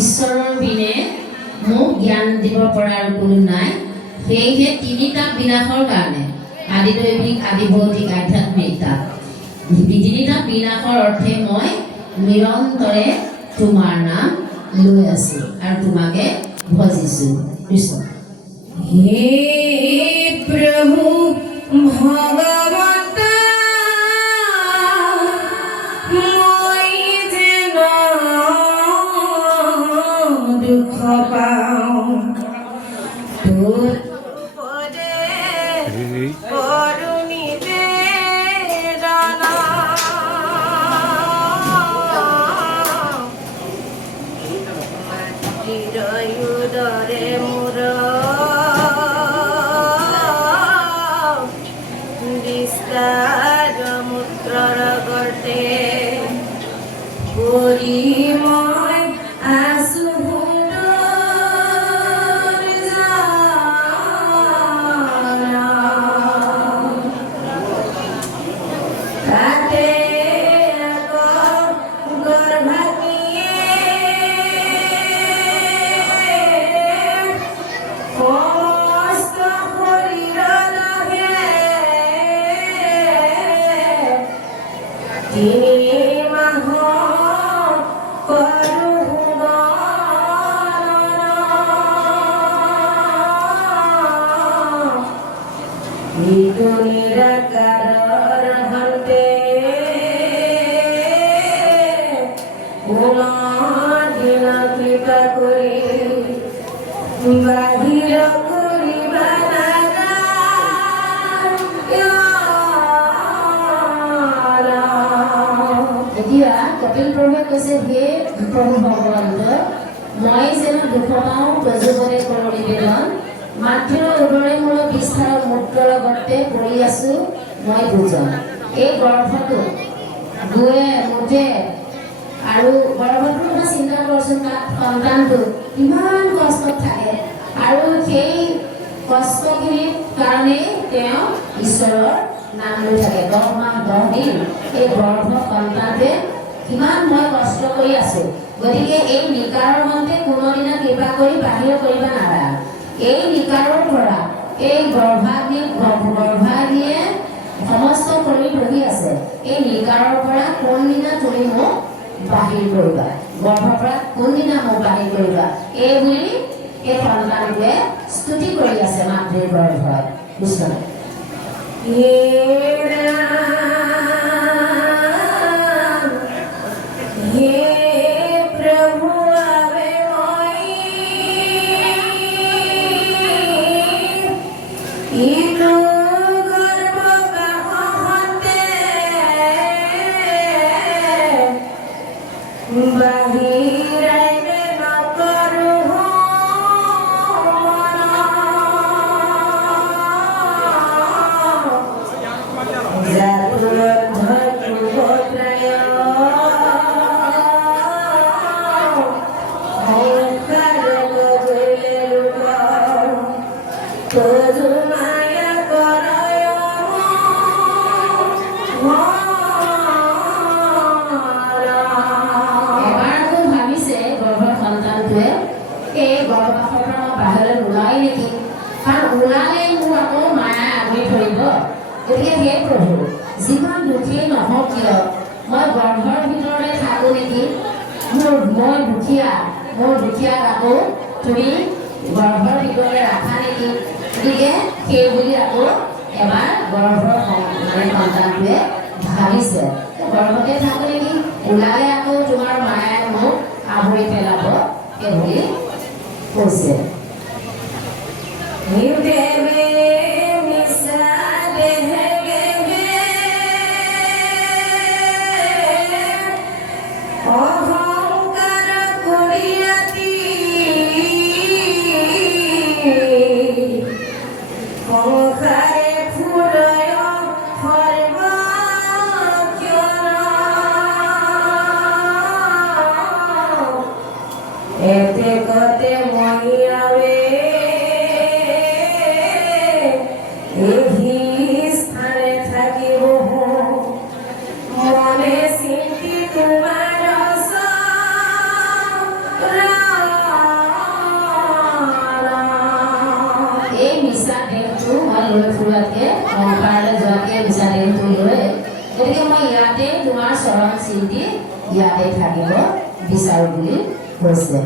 ঈশ্বৰৰ বিনে মোক জ্ঞান দিব পৰা আৰু কোনো নাই। সেয়েহে তিনিটা বিনাশৰ কাৰণে আদিদৈৱিক আদিভৌতিক আধ্যাত্মিকতা তিনিটা বিনাশৰ অৰ্থে মই নিৰন্তৰে তোমাৰ নাম লৈ আছো আৰু তোমাকে ভজিছো। কৃষ্ণ। হে প্ৰভু ভগৱন্ত মই যেন দুখ পাওঁ তোৰ পদে কৰুণী বেদনা হৃদয়ুদৰে মোৰ বিস্তাৰ মূত্ৰৰ গৰ্তে কৰি মই আছো কপিল প্ৰভুৱে কৈছে, হে প্ৰভু ভগৱন্ত মই যেন দুখ পাওঁ প্ৰযোজনে কৰো নিবেদন মাতৃৰ উদৰে মোৰ বিস্তাৰ মূত্ৰৰ গৰ্তে পৰি আছো মই দুজন। এই গৰ্ভটো গুৱে মুঠে আৰু গৰ্ভটোৰ কথা চিন্তা কৰচোন, তাত সন্তানটো কিমান কষ্টত থাকে আৰু সেই কষ্টখিনিৰ কাৰণে তেওঁ ঈশ্বৰৰ নাম লৈ থাকে। 10 মাহ 10 দিন এই গৰ্ভ সন্তানটোৱে কিমান মই কষ্ট কৰি আছো। গতিকে এই নিকাৰৰ মন্ত্ৰে কোনোদিনা কৃপা কৰি বাহিৰ কৰিব নাৰা। এই নিকাৰৰ পৰা এই গৰ্ভাগ্নিয়ে সমস্ত কৰি বহি আছে। এই নিকাৰৰ পৰা কোনদিনা তুমি মোক বাহিৰ কৰিবা, গৰ্ভৰ পৰা কোনদিনা মোক বাহিৰ কৰিবা, এই বুলি এই সন্তানটোৱে স্তুতি কৰি আছে মাতৃৰ গৰ্ভত। কৃষ্ণ। কিয় মই গৰ্ভৰ ভিতৰতে থাকো নেকি মই দুখীয়া আকৌ তুমি গৰ্ভৰ ভিতৰতে ৰাখা নেকি গতিকে সেই বুলি আকৌ এবাৰ গৰ্ভৰ সন্তানটোৱে ভাবিছে গৰ্ভতে থাকো নেকি ওলালে আকৌ তোমাৰ মায়ে মোক আৱৰি পেলাব সেই বুলি কৈছে গতিকে মই ইয়াতে তোমাৰ চৰণ চিন্তি ইয়াতে থাকিব বিচাৰো বুলি কৈছে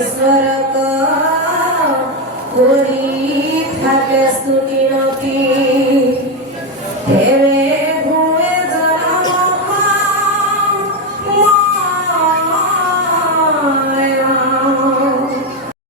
ईश्वर को स्तुति